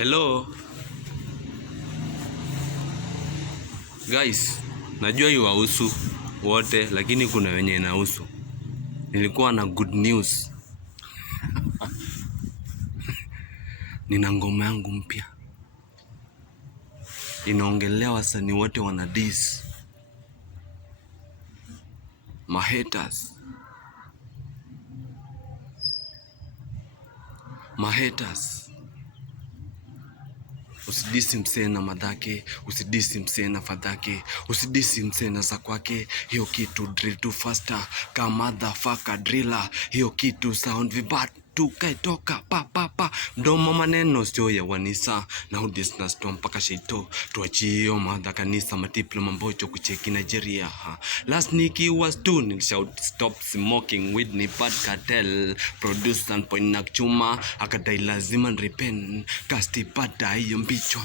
Hello guys, najua iwahusu wote lakini kuna wenye inahusu. Nilikuwa na good news. Nina ngoma yangu mpya. Inaongelea wasanii wote wana diss. Mahaters. Usidisi msee na madhake, usidisi msee na fadhake, usidisi msee na za kwake. Hiyo kitu drill too faster, kama motherfucker driller. Hiyo kitu sound vibat tukaitoka pa pa pa. Mdomo maneno sio ya wanisa, na udis na storm mpaka sheito. Tuachie hiyo madha kanisa, matiplo mambocho kucheki Nigeria. Last Nicky was two, nilishout stop smoking with ni bad cartel. Produce and point na chuma, akadai lazima nripen. Kasti pada hiyo mbicho.